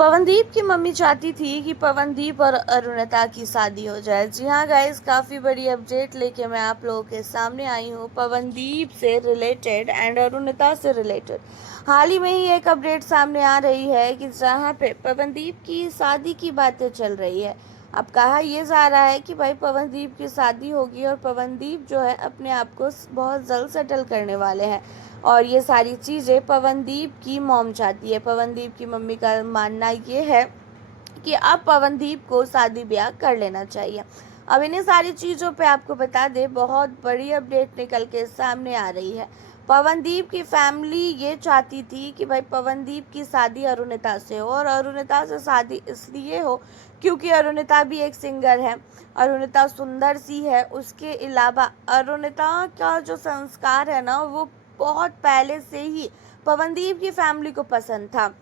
पवनदीप की मम्मी चाहती थी कि पवनदीप और अरुणिता की शादी हो जाए। जी हाँ गाइस, काफ़ी बड़ी अपडेट लेके मैं आप लोगों के सामने आई हूँ पवनदीप से रिलेटेड एंड अरुणिता से रिलेटेड। हाल ही में ही एक अपडेट सामने आ रही है कि जहाँ पे पवनदीप की शादी की बातें चल रही है। अब कहा यह जा रहा है कि भाई पवनदीप की शादी होगी और पवनदीप जो है अपने आप को बहुत जल्द सेटल करने वाले हैं। और ये सारी चीज़ें पवनदीप की मॉम चाहती है। पवनदीप की मम्मी का मानना ये है कि अब पवनदीप को शादी ब्याह कर लेना चाहिए। अब इन्हीं सारी चीज़ों पे आपको बता दें, बहुत बड़ी अपडेट निकल के सामने आ रही है। पवनदीप की फैमिली ये चाहती थी कि भाई पवनदीप की शादी अरुणिता से हो, और अरुणिता से शादी इसलिए हो क्योंकि अरुणिता भी एक सिंगर है। अरुणिता सुंदर सी है। उसके अलावा अरुणिता का जो संस्कार है ना, वो बहुत पहले से ही पवनदीप की फैमिली को पसंद था।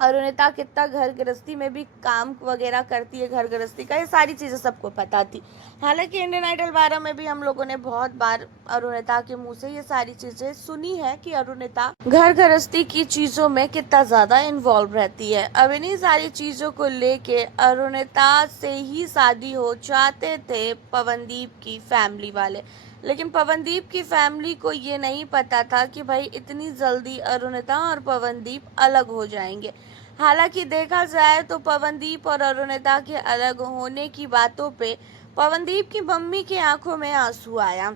अरुणिता कितना घर गृहस्थी में भी काम वगैरह करती है, घर गृहस्थी का, ये सारी चीज़ें सबको पता थी। हालांकि इंडियन आइडल 12 में भी हम लोगों ने बहुत बार अरुणिता के मुंह से ये सारी चीज़ें सुनी है कि अरुणिता घर गृहस्थी की चीज़ों में कितना ज़्यादा इन्वॉल्व रहती है। अब इन्हीं सारी चीज़ों को लेके अरुणिता से ही शादी हो चाहते थे पवनदीप की फैमिली वाले। लेकिन पवनदीप की फैमिली को ये नहीं पता था कि भाई इतनी जल्दी अरुणिता और पवनदीप अलग हो जाएंगे। हालांकि देखा जाए तो पवनदीप और अरुणिता के अलग होने की बातों पे पवनदीप की मम्मी की आंखों में आंसू आया।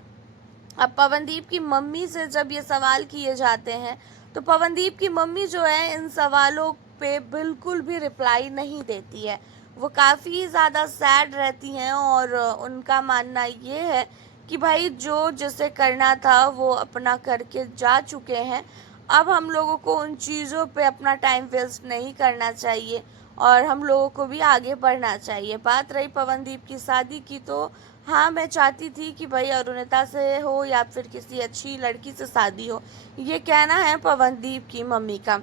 अब पवनदीप की मम्मी से जब ये सवाल किए जाते हैं तो पवनदीप की मम्मी जो है इन सवालों पे बिल्कुल भी रिप्लाई नहीं देती है। वो काफ़ी ज़्यादा सैड रहती हैं और उनका मानना ये है कि भाई जो जिसे करना था वो अपना करके जा चुके हैं। अब हम लोगों को उन चीज़ों पे अपना टाइम वेस्ट नहीं करना चाहिए और हम लोगों को भी आगे बढ़ना चाहिए। बात रही पवनदीप की शादी की, तो हाँ, मैं चाहती थी कि भाई अरुणिता से हो या फिर किसी अच्छी लड़की से शादी हो, ये कहना है पवनदीप की मम्मी का।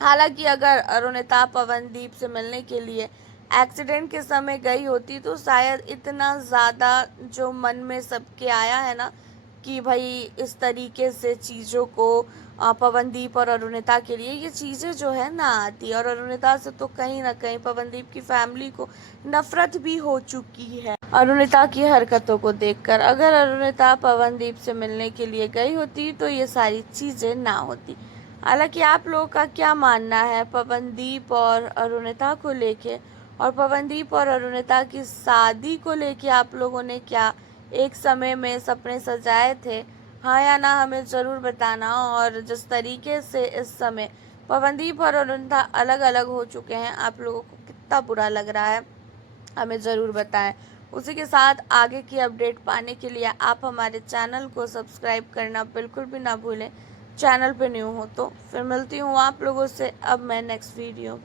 हालांकि अगर अरुणिता पवनदीप से मिलने के लिए एक्सीडेंट के समय गई होती तो शायद इतना ज़्यादा जो मन में सबके आया है ना कि भाई इस तरीके से चीज़ों को पवनदीप और अरुणिता के लिए ये चीज़ें जो है ना आती। और अरुणिता से तो कहीं ना कहीं पवनदीप की फैमिली को नफरत भी हो चुकी है अरुणिता की हरकतों को देखकर। अगर अरुणिता पवनदीप से मिलने के लिए गई होती तो ये सारी चीज़ें ना होती। हालांकि आप लोगों का क्या मानना है पवनदीप और अरुणिता को लेके, और पवनदीप और अरुणिता की शादी को लेके आप लोगों ने क्या एक समय में सपने सजाए थे? हाँ या ना हमें ज़रूर बताना। और जिस तरीके से इस समय पवनदीप और अरुणिता अलग अलग हो चुके हैं, आप लोगों को कितना बुरा लग रहा है हमें ज़रूर बताएं। उसी के साथ आगे की अपडेट पाने के लिए आप हमारे चैनल को सब्सक्राइब करना बिल्कुल भी ना भूलें। चैनल पे न्यू हो तो फिर मिलती हूँ आप लोगों से अब मैं नेक्स्ट वीडियो में।